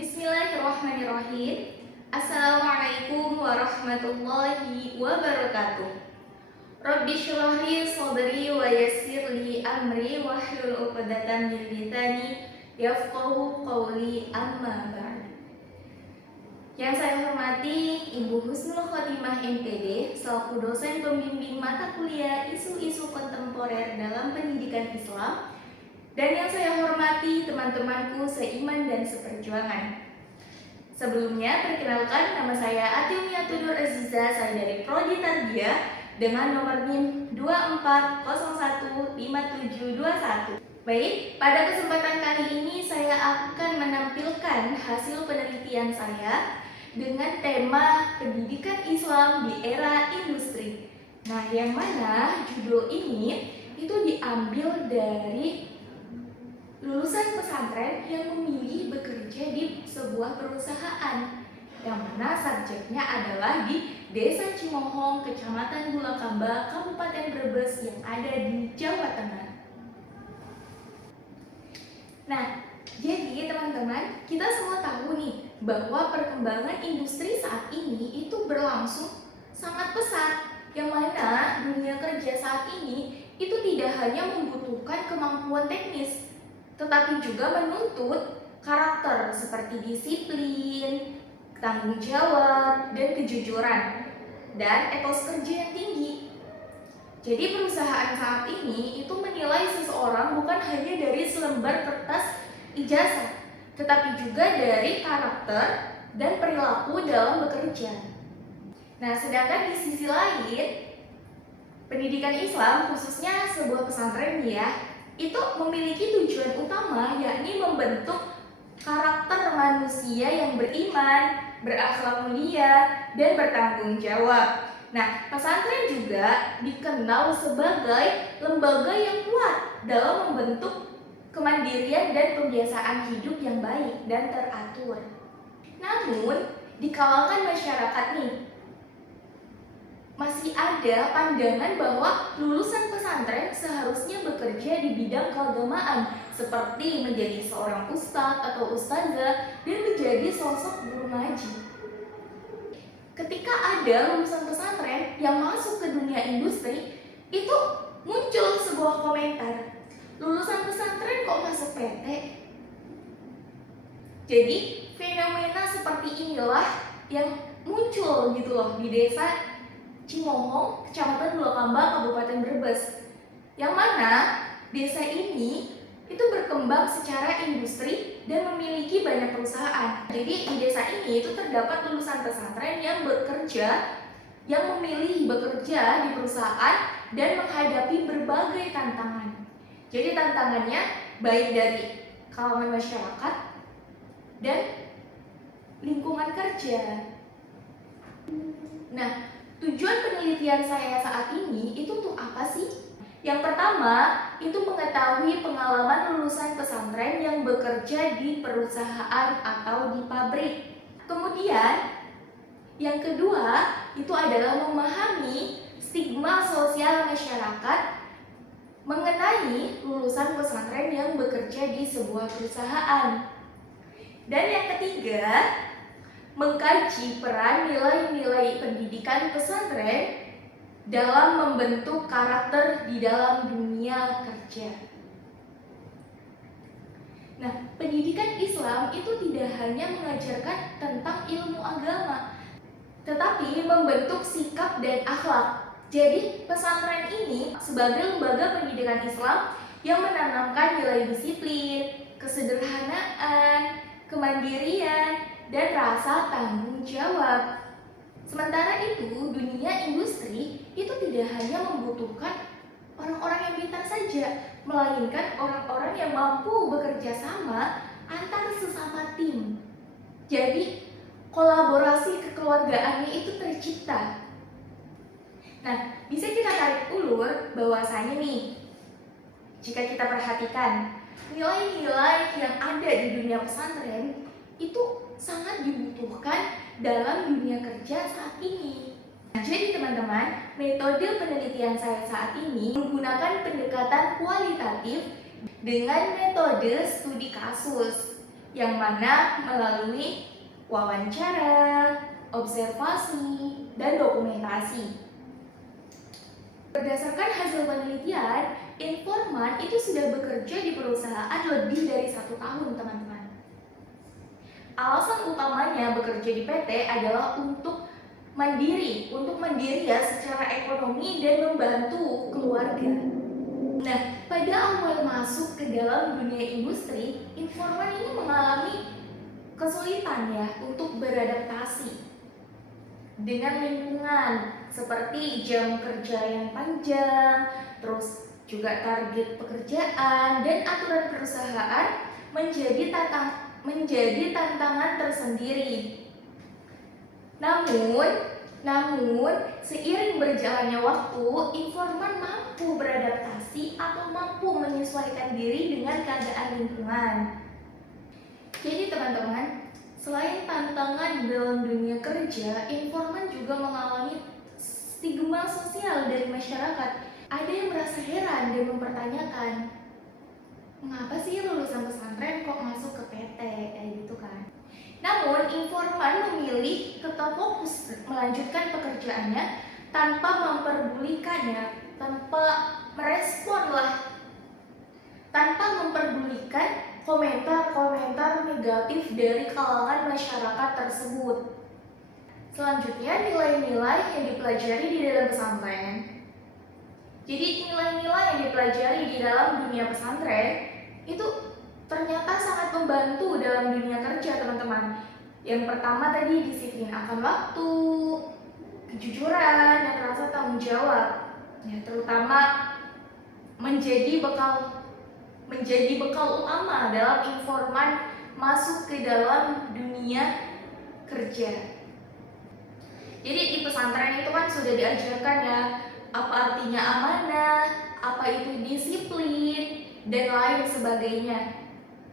Bismillahirrahmanirrahim. Assalamualaikum warahmatullahi wabarakatuh. Rabbi shrah li sadri wa yassir li amri wahlul 'uqdatam min lisani yafqahu qawli, amma ba'd. Yang saya hormati Ibu Husnul Khotimah MPD selaku dosen pembimbing mata kuliah isu-isu kontemporer dalam pendidikan Islam, dan yang saya hormati teman-temanku seiman dan seperjuangan. Sebelumnya, perkenalkan, nama saya Atiumiatul Nur Aziza, saya dari Prodi Tarbiyah dengan nomor NIM 24015721. Baik, pada kesempatan kali ini saya akan menampilkan hasil penelitian saya dengan tema pendidikan Islam di era industri. Nah, yang mana judul ini itu diambil dari lulusan pesantren yang memilih bekerja di sebuah perusahaan, yang mana subjeknya adalah di Desa Cimohong, Kecamatan Bulakamba, Kabupaten Brebes yang ada di Jawa Tengah. Nah, jadi teman-teman, kita semua tahu nih bahwa perkembangan industri saat ini itu berlangsung sangat pesat, yang mana dunia kerja saat ini itu tidak hanya membutuhkan kemampuan teknis, tetapi juga menuntut karakter seperti disiplin, tanggung jawab, dan kejujuran, dan etos kerja yang tinggi. Jadi perusahaan saat ini itu menilai seseorang bukan hanya dari selembar kertas ijazah, tetapi juga dari karakter dan perilaku dalam bekerja. Nah, sedangkan di sisi lain, pendidikan Islam, khususnya sebuah pesantren ya, itu memiliki tujuan utama, yakni membentuk karakter manusia yang beriman, berakhlak mulia, dan bertanggung jawab. Nah, pesantren juga dikenal sebagai lembaga yang kuat dalam membentuk kemandirian dan kebiasaan hidup yang baik dan teratur. Namun, di kalangan masyarakat nih, masih ada pandangan bahwa lulusan pesantren seharusnya bekerja di bidang keagamaan, seperti menjadi seorang ustadz atau ustazah dan menjadi sosok guru ngaji. Ketika ada lulusan pesantren yang masuk ke dunia industri, itu muncul sebuah komentar, lulusan pesantren kok masuk PT? Jadi fenomena seperti inilah yang muncul gitu loh di desa Cimohong, Kecamatan Bulakamba, Kabupaten Brebes, yang mana desa ini itu berkembang secara industri dan memiliki banyak perusahaan. Jadi di desa ini itu terdapat lulusan pesantren yang bekerja, yang memilih bekerja di perusahaan dan menghadapi berbagai tantangan. Jadi tantangannya baik dari kalangan masyarakat dan lingkungan kerja. Nah, tujuan penelitian saya saat ini itu untuk apa sih? Yang pertama, itu mengetahui pengalaman lulusan pesantren yang bekerja di perusahaan atau di pabrik. Kemudian, yang kedua, itu adalah memahami stigma sosial masyarakat mengenai lulusan pesantren yang bekerja di sebuah perusahaan. Dan yang ketiga, mengkaji peran nilai-nilai pendidikan pesantren dalam membentuk karakter di dalam dunia kerja. Nah, pendidikan Islam itu tidak hanya mengajarkan tentang ilmu agama, tetapi membentuk sikap dan akhlak. Jadi, pesantren ini sebagai lembaga pendidikan Islam yang menanamkan nilai disiplin, kesederhanaan, kemandirian, dan rasa tanggung jawab. Sementara itu, dunia industri itu tidak hanya membutuhkan orang-orang yang pintar saja, melainkan orang-orang yang mampu bekerja sama antar sesama tim. Jadi, kolaborasi kekeluargaannya itu tercipta. Nah, bisa kita tarik ulur bahwasanya nih, jika kita perhatikan, nilai-nilai yang ada di dunia pesantren itu sangat dibutuhkan dalam dunia kerja saat ini. Jadi teman-teman, metode penelitian saya saat ini menggunakan pendekatan kualitatif dengan metode studi kasus. yang mana melalui wawancara, observasi, dan dokumentasi. Berdasarkan hasil penelitian, informan itu sudah bekerja di perusahaan lebih dari 1 tahun, teman-teman. Alasan utamanya bekerja di PT adalah untuk mandiri ya secara ekonomi dan membantu keluarga. Nah, pada awal masuk ke dalam dunia industri, informan ini mengalami kesulitan ya untuk beradaptasi dengan lingkungan seperti jam kerja yang panjang, terus juga target pekerjaan dan aturan perusahaan menjadi tantangan tersendiri. Namun seiring berjalannya waktu, informan mampu beradaptasi atau mampu menyesuaikan diri dengan keadaan lingkungan. Jadi teman-teman, selain tantangan dalam dunia kerja, informan juga mengalami stigma sosial dari masyarakat. Ada yang merasa heran dan mempertanyakan, mengapa sih lulusan pesantren kok masuk ke PT, kayak gitu kan. Namun, informan memilih tetap fokus melanjutkan pekerjaannya tanpa memperdulikannya, tanpa memperdulikan komentar-komentar negatif dari kalangan masyarakat tersebut. Selanjutnya, nilai-nilai yang dipelajari di dalam pesantren. Jadi, nilai-nilai yang dipelajari di dalam dunia pesantren itu ternyata sangat membantu dalam dunia kerja, teman-teman. Yang pertama tadi, disiplin akan waktu, kejujuran, dan rasa tanggung jawab. Ya, terutama menjadi bekal utama dalam informan masuk ke dalam dunia kerja. Jadi di pesantren itu kan sudah diajarkan ya, apa artinya amanah, apa itu disiplin, dan lain sebagainya.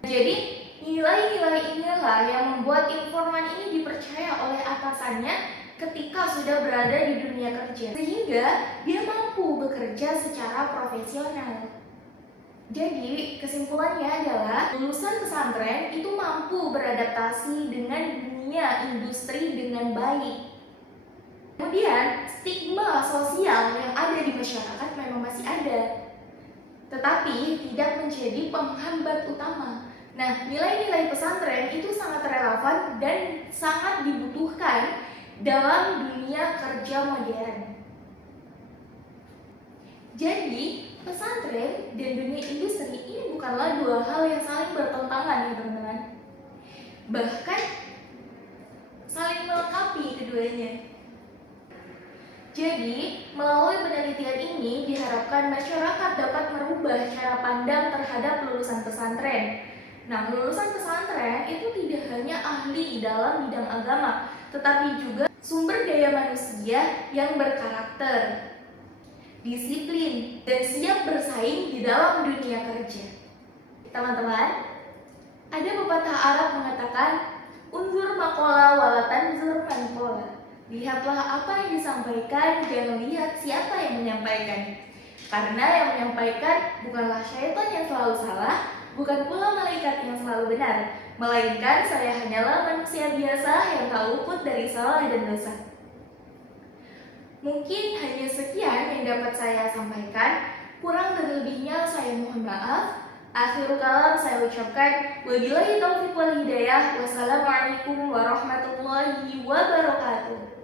Jadi nilai-nilai inilah yang membuat informan ini dipercaya oleh atasannya ketika sudah berada di dunia kerja, sehingga dia mampu bekerja secara profesional. Jadi kesimpulannya adalah lulusan pesantren itu mampu beradaptasi dengan dunia industri dengan baik. Kemudian stigma sosial yang ada di masyarakat memang masih ada, tetapi tidak menjadi penghambat utama. Nah, nilai-nilai pesantren itu sangat relevan dan sangat dibutuhkan dalam dunia kerja modern. Jadi, pesantren dan dunia industri ini bukanlah dua hal yang saling bertentangan ya teman-teman. Bahkan saling melengkapi keduanya. Jadi, melalui penelitian ini diharapkan masyarakat dapat merubah cara pandang terhadap lulusan pesantren. Nah, lulusan pesantren itu tidak hanya ahli dalam bidang agama, tetapi juga sumber daya manusia yang berkarakter, disiplin, dan siap bersaing di dalam dunia kerja. Teman-teman, ada pepatah Arab mengatakan, "Unzur maqala wala tanzur man qala." Lihatlah apa yang disampaikan dan lihat siapa yang menyampaikan. Karena yang menyampaikan bukanlah syaitan yang selalu salah, bukan pula malaikat yang selalu benar, melainkan saya hanyalah manusia biasa yang tak luput dari salah dan dosa. Mungkin hanya sekian yang dapat saya sampaikan. Kurang dan lebihnya saya mohon maaf. Akhirul kalam saya ucapkan wabillahi taufiq wal hidayah. Wassalamualaikum warahmatullahi wabarakatuh.